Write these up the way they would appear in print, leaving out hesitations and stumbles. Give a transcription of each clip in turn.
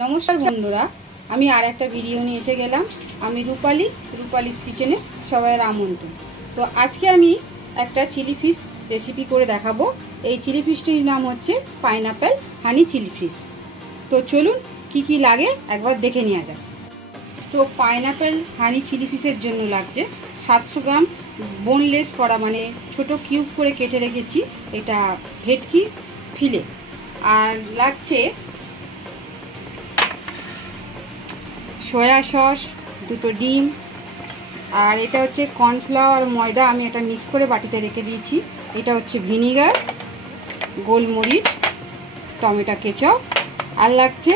नमस्कार बंधुरा আমি আর একটা ভিডিও নিয়ে এসে গেলাম। আমি রূপালীস কিচেনে সবাইয়ের আমন্ত্রণ। তো আজকে আমি একটা চিলি ফিশ রেসিপি করে দেখাবো। এই চিলি ফিশটির নাম হচ্ছে পাইনাপেল হানি চিলি ফিশ। তো চলুন কি কি লাগে একবার দেখে নেওয়া যাক। তো পাইনাপেল হানি চিলি ফিশের জন্য লাগছে 700 গ্রাম বোনলেস করা মানে ছোট কিউব করে কেটে রেখেছি এটা ভেটকি ফিলে। আর লাগছে সয়া সস, দুটো ডিম, আর এটা হচ্ছে কর্নফ্লাওয়ার ময়দা আমি এটা মিক্স করে বাটিতে রেখে দিয়েছি। এটা হচ্ছে ভিনিগার, গোলমরিচ, টমেটো কেচাপ, আর লাগছে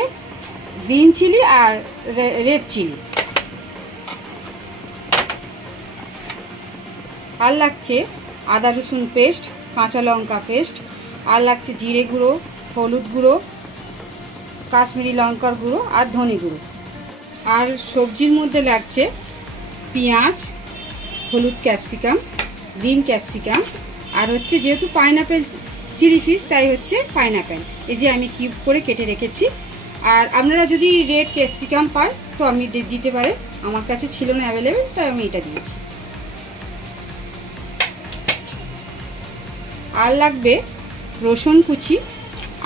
গ্রিন চিলি আর রেড চিলি, আর লাগছে আদা রসুন পেস্ট, কাঁচা লঙ্কা পেস্ট, আর লাগছে জিরে গুঁড়ো, হলুদ গুঁড়ো, কাশ্মীরি লঙ্কার গুঁড়ো আর ধনে গুঁড়ো। আর সবজির মধ্যে লাগছে পেঁয়াজ, হলুদ ক্যাপসিকাম, গ্রিন ক্যাপসিকাম, আর হচ্ছে যেহেতু পাইনাপেল চিলি ফিশ তাই হচ্ছে পাইনাপেল এই যে আমি কিউব করে কেটে রেখেছি। আর আপনারা যদি রেড ক্যাপসিকাম পান তো আমি দিতে পারেন, আমার কাছে ছিল না অ্যাভেলেবেল তাই আমি এটা দিয়েছি। আর লাগবে রসুন কুচি,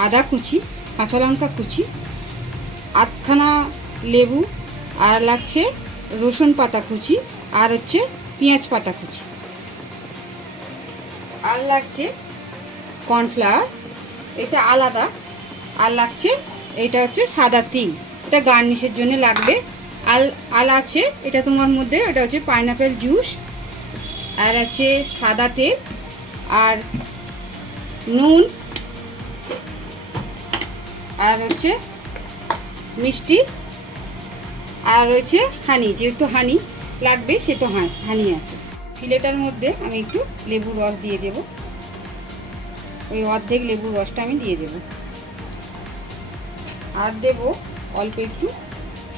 আদা কুচি, কাঁচা লঙ্কা কুচি, আধখানা লেবু, আর লাগছে রসুন পাতা কুচি, আর হচ্ছে পেঁয়াজ পাতা কুচি, আর লাগছে কর্নফ্লাওয়ার এটা আলাদা, আর লাগছে এটা হচ্ছে সাদা তিল এটা গার্নিশের জন্য লাগবে। আর আছে এটা তোমার মধ্যে এটা হচ্ছে পাইনাপেল জুস, আর আছে সাদা তেল, আর নুন, আর হচ্ছে মিষ্টি, আর রয়েছে হানি, যেহেতু হানি লাগবে সে তো হানি আছে। ফিলেটার মধ্যে আমি একটু লেবুর রস দিয়ে দেব, ওই অর্ধেক লেবুর রসটা আমি দিয়ে দেব। আর দেব অল্প একটু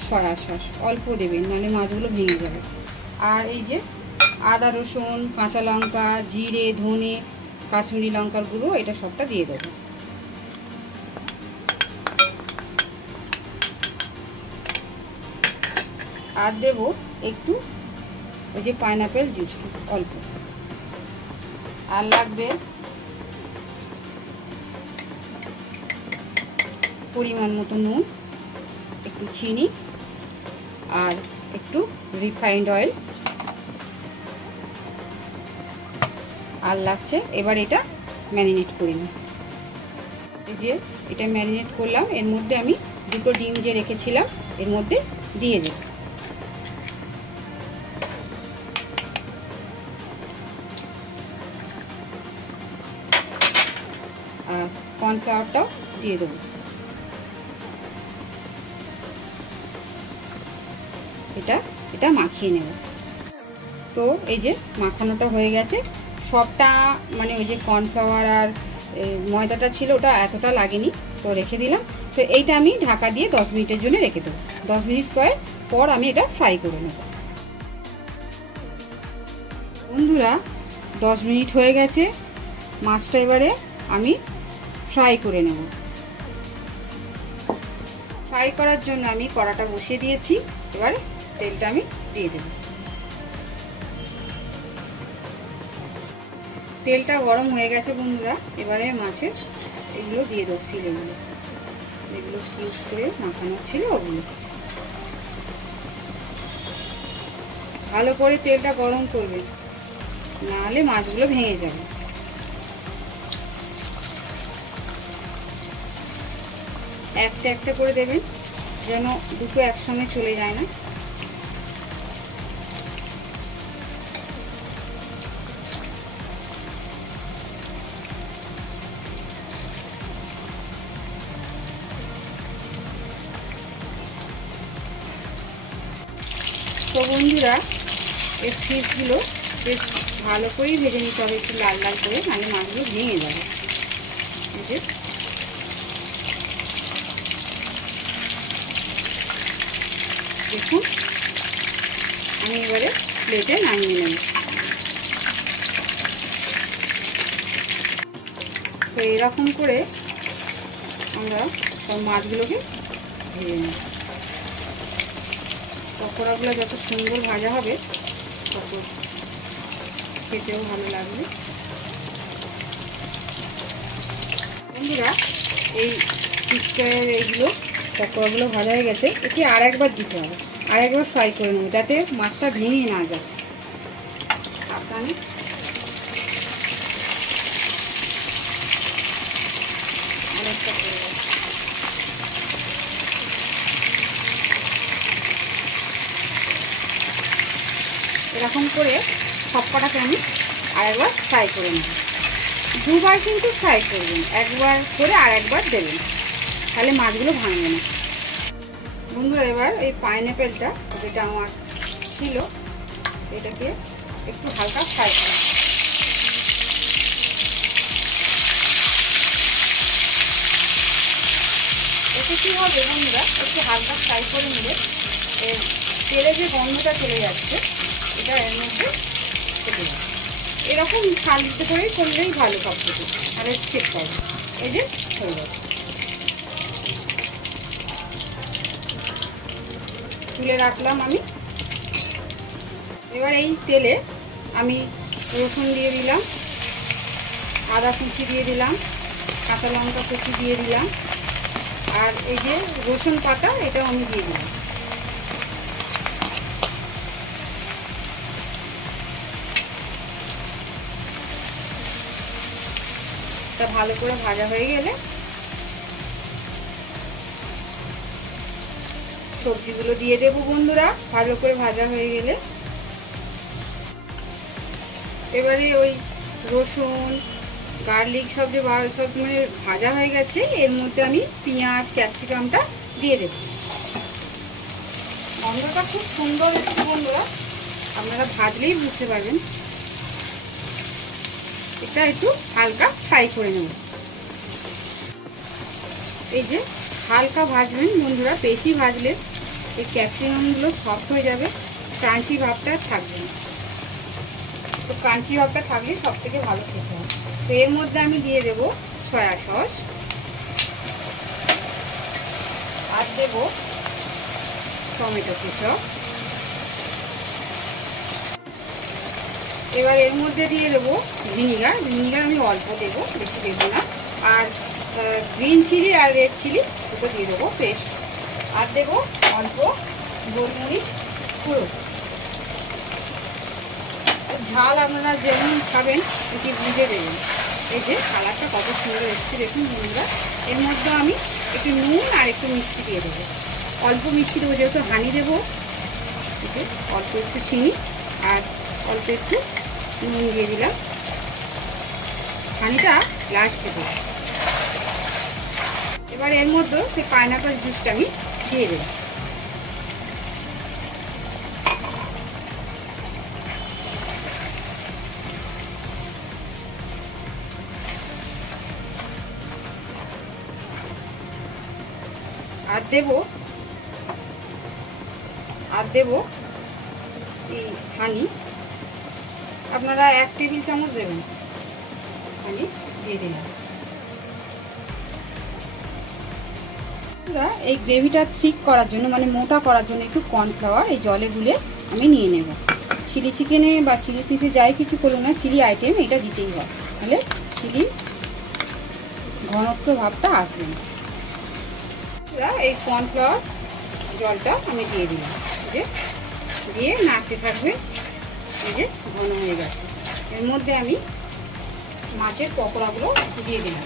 সয়া সস, অল্প দেবেন নাহলে মাছগুলো ভেঙে যাবে। আর এই যে আদা রসুন, কাঁচা লঙ্কা, জিরে, ধনে, কাশ্মীরি লঙ্কার গুঁড়ো এটা সবটা দিয়ে দেবো। আর দেব একটু ওই যে পাইনাপেল জুস অল্প, আর লাগবে পরিমাণ মতো নুন, একটু চিনি, আর একটু রিফাইন্ড অয়েল, আর লাগছে এবার এটা ম্যারিনেট করে নিই। এই যে এটা ম্যারিনেট করলাম, এর মধ্যে আমি দুটো ডিম যে রেখেছিলাম এর মধ্যে দিয়ে দেব। আর কর্নফ্লাওয়ারটাও দিয়ে দেবো। এটা মাখিয়ে নেব। তো এই যে মাখানোটা হয়ে গেছে সবটা, মানে ওই যে কর্নফ্লাওয়ার আর ময়দাটা ছিল ওটা এতটা লাগেনি তো রেখে দিলাম। তো এইটা আমি ঢাকা দিয়ে 10 মিনিটের জন্য রেখে দেবো। 10 মিনিট পর আমি এটা ফ্রাই করে নেব। বন্ধুরা 10 মিনিট হয়ে গেছে, মাছটা এবারে আমি ফ্রাই করে নেব। ফ্রাই করার জন্য আমি কড়াটা বসিয়ে দিয়েছি, এবারে তেলটা আমি দিয়ে দেব। তেলটা গরম হয়ে গেছে বন্ধুরা, এবারে মাছের এগুলো দিয়ে দেবো, ফিলেগুলো যেগুলো কিউব করে মাখানো ছিল ওগুলো। ভালো করে তেলটা গরম করবে নাহলে মাছগুলো ভেঙে যাবে। একটা একটা করে দেবেন যেন দুটো একসঙ্গে চলে যায় না। তো বন্ধুরা এই ফিশগুলো বেশ ভালো করেই ভেজে নিতে হবে, একটু লাল লাল করে, নাহলে মাছগুলো ভেঙে যাবে। এই যে দেখুন আমি এবারে প্লেটে নামিয়ে নেব। তো এরকম করে আমরা সব মাছগুলোকে ভেজে নেব। পকোড়াগুলো যত সুন্দর ভাজা হবে তত খেতেও ভালো লাগবে। বন্ধুরা এই ফিশটার এইগুলো পকোড়াগুলো ভাজা হয়ে গেছে, একে আর একবার দিতে হবে, আর একবার ফ্রাই করে নেব যাতে মাছটা ভেঙে না যায়। সাবধানে আরেকটা করে দেব। এরকম করে সবকটাকে আমি আরেকবার ফ্রাই করে নেব। দুবার কিন্তু ফ্রাই করবেন, একবার করে আর একবার দেবেন, তাহলে মাছগুলো ভাঙবে না। বন্ধুরা এবার এই পাইনঅ্যাপেলটা যেটা আমার ছিল এটাকে একটু হালকা ফ্রাই করব। এতে কী হবে বন্ধুরা, একটু হালকা ফ্রাই করে নিলে তেলে যে গন্ধটা চলে যাচ্ছে এটা এর মধ্যে চলে যাবে। এরকম সালিতে করেই করলেই ভালো সব কিছু, তাহলে চেক করবে। এই যে হয়ে যাচ্ছে, তুলে রাখলাম আমি। এবার এই তেলে আমি রসুন দিয়ে দিলাম, আদা কুচি দিয়ে দিলাম, কাঁচা লঙ্কা কুচি দিয়ে দিলাম, আর এই যে রসুন পাতা এটাও আমি দিয়ে দিলাম। এটা ভালো করে ভাজা হয়ে গেলে সবজিগুলো দিয়ে দেবো বন্ধুরা, ভালো করে ভাজা হয়ে গেলে। এবারে ওই রসুন গার্লিক সব যে সব মানে ভাজা হয়ে গেছে, এর মধ্যে আমি পেঁয়াজ ক্যাপসিকামটা দিয়ে দেব। গন্ধটা খুব সুন্দর এসেছে বন্ধুরা, আপনারা ভাজলেই বুঝতে পারবেন। এটা একটু হালকা ফ্রাই করে নেব। এই যে হালকা ভাজবেন বন্ধুরা, বেশি ভাজলে এই ক্যাপসিকামগুলো সফট হয়ে যাবে, ক্রাঞ্চি ভাবটা থাকবে না। তো ক্রাঞ্চি ভাবটা থাকলে সব থেকে ভালো খেতে হবে। তো এর মধ্যে আমি দিয়ে দেব সয়া সস, আর দেব টমেটো কেচাপ। এবার এর মধ্যে দিয়ে দেবো ভিনিগার। ভিনিগার আমি অল্প দেবো, বেশি দেবো না। আর গ্রিন চিলি আর রেড চিলি দুটো দিয়ে দেবো পেস্ট, আর দেবো অল্প গোলমরিচ গুঁড়ো। ঝাল আপনারা যেমন খাবেন এটি বুঝে দেবেন। এই যে কালারটা কত সুন্দর এসেছে দেখুন বন্ধুরা। এর মধ্যে আমি একটু নুন আর একটু মিষ্টি দিয়ে দেবো, অল্প মিষ্টি দেবো যেহেতু হানি দেবো। অল্প একটু চিনি আর অল্প একটু নুন দিয়ে দিলাম, হানিটা লাস্টে দেবো। এবার এর মধ্যে সেই পাইনঅ্যাপেল জুসটা আমি দিয়ে দেবো। আর দেবো এই হানি, আপনারা 1 টেবিল চামচ দেবেন, হানি দিয়ে দিলাম। এই গ্রেভিটা থিক করার জন্য মানে মোটা করার জন্য একটু কর্নফ্লাওয়ার এই জলে গুলে আমি নিয়ে নেব। চিলি চিকেনে বা চিলি ফিশে যাই কিছু করুন না, চিলি আইটেম এটা দিতেই হয়, তাহলে চিলি ঘনত্ব ভাবটা আসবে না। এই কর্নফ্লাওয়ার জলটা আমি দিয়ে দিলাম, দিয়ে নাড়তে থাকবে। এই যে ঘন হয়ে গেছে, এর মধ্যে আমি মাছের পকোড়াগুলো দিয়ে দিলাম,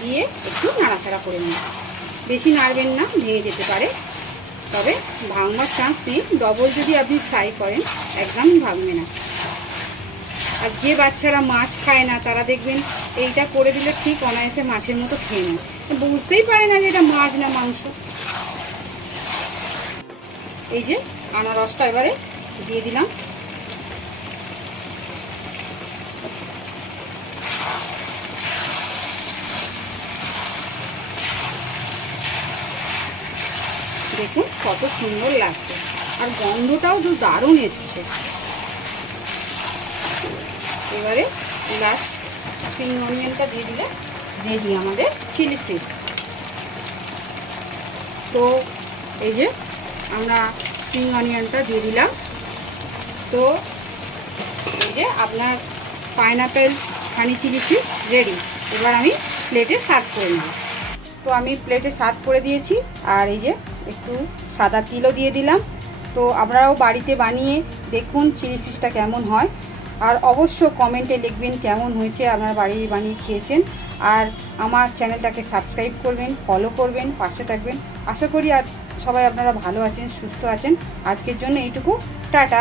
দিয়ে একটু নাড়াচাড়া করে নিন। বেশি নাড়বেন না, ভেঙে যেতে পারে, তবে ভাঙবার চান্স নেই। ডবল যদি আপনি ফ্রাই করেন একদম ভাঙবে না। আর যে বাচ্চারা মাছ খায় না তারা দেখবেন এইটা করে দিলে ঠিক অনায়াসে মাছের মতো খেয়ে নেয়, বুঝতেই পারে না যে এটা মাছ না মাংস। এই যে আনারসটা এবারে দিয়ে দিলাম, দেখুন কত সুন্দর লাগছে, আর গন্ধটাও তো দারুণ এসছে। এবারে লাস্ট স্প্রিং অনিয়নটা দিয়ে দিলে রেডি আমাদের চিলি ফিশ। তো এই যে আমরা স্প্রিং অনিয়নটা দিয়ে দিলাম। তো এই যে আপনার pineapple honey chilli fish ready. এবার আমি প্লেটে সার্ভ করে নেব। তো আমি প্লেটে সার্ভ করে দিয়েছি। আর এই যে একটু সাদা তিলও দিয়ে দিলাম। তো আপনারাও বাড়িতে বানিয়ে দেখুন চিলি ফিশটা কেমন হয়, আর অবশ্য কমেন্টে লিখবেন কেমন হয়েছে, আপনারা বাড়িতে বানিয়ে খেয়েছেন। আর আমার চ্যানেলটাকে সাবস্ক্রাইব করবেন, ফলো করবেন, পাশে থাকবেন। আশা করি আর সবাই আপনারা ভালো আছেন, সুস্থ আছেন। আজকের জন্য এইটুকু, টাটা।